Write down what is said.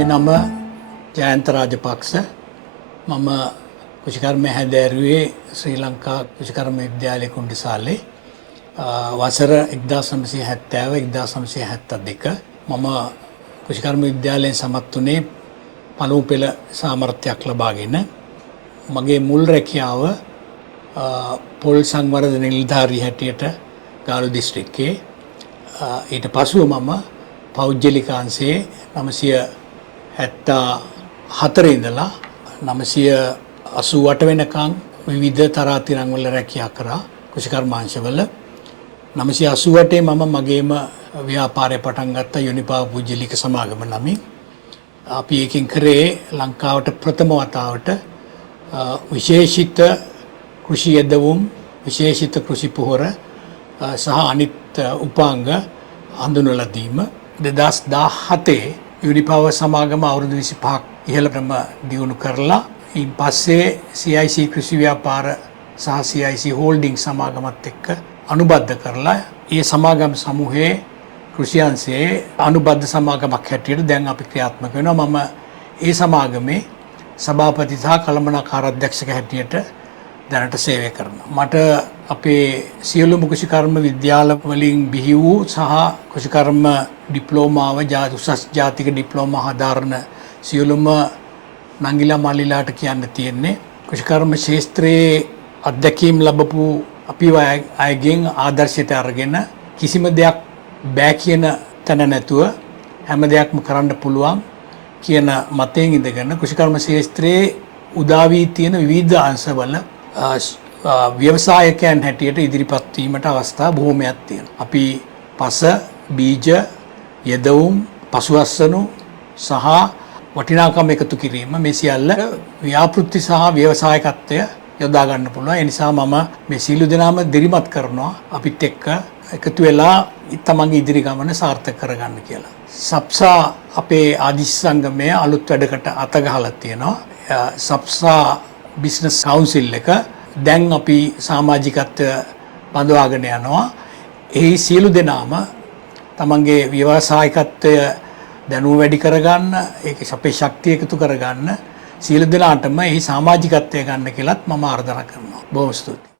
මගේ නම ජයන්ත රාජපක්ෂ. මම කෘෂිකර්ම හැදෑරුවේ ශ්‍රී ලංකා කෘෂිකර්ම විද්‍යාලය කුණ්ඩිසාලේ වසර 1970-1972. මම කෘෂිකර්ම විද්‍යාලයෙන් සමත් වුණේ පළමු පෙළ සාමර්ථ්‍යයක් ලබාගෙන. මගේ මුල් රැකියාව පොල් සංවර්ධන නිලධාරී හැටියට ගාලු දිස්ත්‍රික්කයේ. ඊට පසුව මම පෞද්ගලික අංශයේ 974 ඉඳලා 988 වෙනකන් විවිධ තරාතිරම් වල රැකියා කරා කෘෂිකර්මාංශවල. 988 මම මගේම ව්‍යාපාරය පටන් ගත්තා යුනිපාව පූජ්‍යලික සමාගම නමින්. අපි ඒකෙන් කරේ ලංකාවට ප්‍රථම වතාවට විශේෂිත කෘෂි යෙදවුම්, විශේෂිත කෘෂි පොහොර සහ අනිත් උපාංග හඳුන්වලා දීම. 2017 යුනිපාව සමාගම අවුරුදු 25ක් ඉහළටම දියුණු කරලා ඉන් පස්සේ CIC කෘෂි ව්‍යාපාර සහ CIC හෝල්ඩිං සමාගමත් එක්ක අනුබද්ධ කරලා ඒ සමාගම් සමූහයේ කෘෂි අංශයේ අනුබද්ධ සමාගමක් හැටියට දැන් අපි ක්‍රියාත්මක වෙනවා. මම ඒ සමාගමේ සභාපති සහ කළමනාකාර අධ්‍යක්ෂක හැටියට දැනට සේවය කරනවා. මට අපේ සියලුම කෘෂිකර්ම විද්‍යාල වලින් බිහි වූ සහ කෘෂිකර්ම ඩිප්ලෝමාව උසස් ජාතික ඩිප්ලෝමා හදාරන සියලුම නංගිලා මල්ලිලාට කියන්න තියෙන්නේ කෘෂිකර්ම ක්ෂේත්‍රයේ අත්දැකීම් ලැබපු අපි අයගෙන් ආදර්ශයට අරගෙන කිසිම දෙයක් බෑ කියන තැන නැතුව හැම දෙයක්ම කරන්න පුළුවන් කියන මතයෙන් ඉඳගෙන කෘෂිකර්ම ක්ෂේත්‍රයේ උදා වී තියෙන විවිධ අංශවල ව්‍යවසායකයන් හැටියට ඉදිරිපත් වීමට අවස්ථා බොහෝමයක් තියෙනවා. අපි පස, බීජ, යෙදවුම්, පසුඅස්සනු සහ වටිනාකම් එකතු කිරීම මේ සියල්ල ව්‍යාපෘති සහ ව්‍යවසායකත්වය යොදා ගන්න පුළුවන්. ඒ නිසා මම මේ සීළු දෙනාම දිරිමත් කරනවා අපිත් එක්ක එකතු වෙලා තමන්ගේ ඉදිරි ගමන සාර්ථක කරගන්න කියලා. සප්සා අපේ ආදිශ සංගමයේ අලුත් වැඩකට අත ගහලා තියෙනවා. සප්සා බිස්නස් කවුන්සිල් එක දැන් අපි සමාජිකත්වය බඳවාගෙන යනවා. එහි සියලු දෙනාම තමන්ගේ ව්‍යවසායිකත්වය දැනුම වැඩි කරගන්න, ඒකේ අපේ ශක්තිය එකතු කරගන්න සියලු දෙනාටම එහි සමාජිකත්වය ගන්න කියලාත් මම ආරාධනා කරනවා. බොහොම ස්තුතියි.